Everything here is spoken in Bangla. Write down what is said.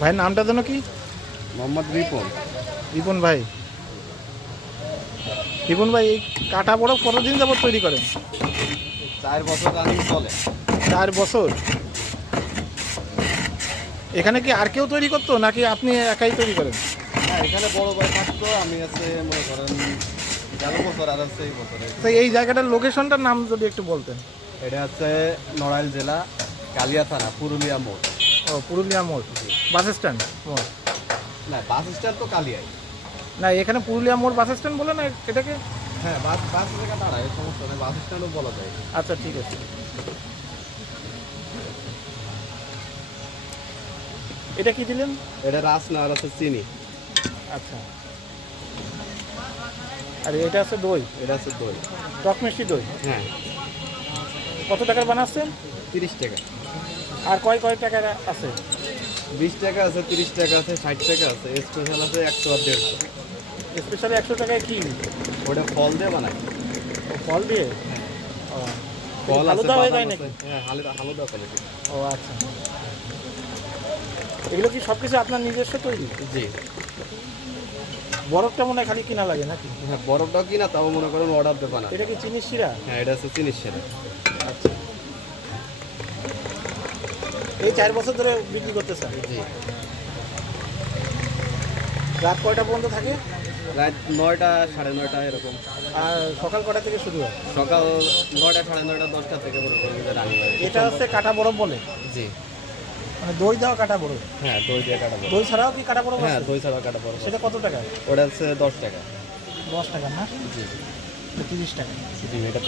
ভাইয়ের নামটা যেন কি? মোহাম্মদ রিপন। রিপন ভাই। রিপন ভাই, এই কাটা বরফ কতদিন যাবত তৈরি করেন? 4 বছর রানিং চলে। 4 বছর। এখানে কি আর কেউ তৈরি করতো নাকি আপনি একাই তৈরি করেন? হ্যাঁ, এখানে বড় ভাই থাকতো, আমি আছে মনে করেন 11 বছর আর আছে এই বছরে। তো এই জায়গাটার লোকেশনটার নাম যদি একটু বলতেন। এটা হচ্ছে নড়াইল জেলা, কালিয়া থানা, পুরুলিয়া মোড়। ও, পুরুলিয়া মোড়, বাস স্ট্যান্ড মোড়? না, বাস স্ট্যান্ড তো কালিয়ায়। না, এখানে পুরুলিয়া মোড় বাস স্ট্যান্ড বলে না এটাকে? হ্যাঁ, বাস জায়গা দাঁড়ায়, সমস্যা নেই, বাস স্ট্যান্ডও বলা যায়। আচ্ছা, ঠিক আছে। এটা কি দিলেন? এটা রাস না, আর আছে চিনি। আচ্ছা। আর এটা আছে দই? এটা আছে দই। টক মিষ্টি দই। হ্যাঁ। কত টাকার বানাচ্ছেন? 30 টাকা। আর কয় কয় টাকার আছে? 20 টাকা আছে, 30 টাকা আছে, 60 টাকা আছে, স্পেশাল আছে 100 আর 150। স্পেশালি 100 টাকায় কি? ওটা ফল দিয়ে বানাই। ও, ফল দিয়ে? ও, ফল আছে, হালুদা হয়ে যায় বাদাম নাকি? আছে। হ্যাঁ, হালুদা কোয়ালিটি। ও আচ্ছা। এগুলো কি সব কিছু আপনার নিজস্ব তৈরি? জি। বরফটা মনে হয় খালি কিনা লাগে নাকি? হ্যাঁ, বরফটাও কিনা, তাও মনে করেন অর্ডার দিয়ে বানাই। এটা কি চিনির শিরা? হ্যাঁ, এটা আছে চিনির সাথে। আচ্ছা। এই 4 বছর ধরে বিক্রি করতেছেন? জি। রাত কয়টা পর্যন্ত থাকে? রাত 9টা, 9:30 এরকম। আর সকাল কটা থেকে শুরু হয়? সকাল 9টা, 9:30, 10টা থেকে মনে করেন যে রানিং হয়। এটা হচ্ছে কাটা বরফ বলে? জি। মানে দই দেওয়া কাটা বরফ? হ্যাঁ, দই দিয়ে কাটা বরফ। দই ছাড়াও কি কাটা বরফ হ্যাঁ, আছে? দই ছাড়া কাটা বরফ। সেটা কত টাকা? ওটা হচ্ছে 10 টাকা। 10 টাকা না? জি। 30 টাকা। জি, এটা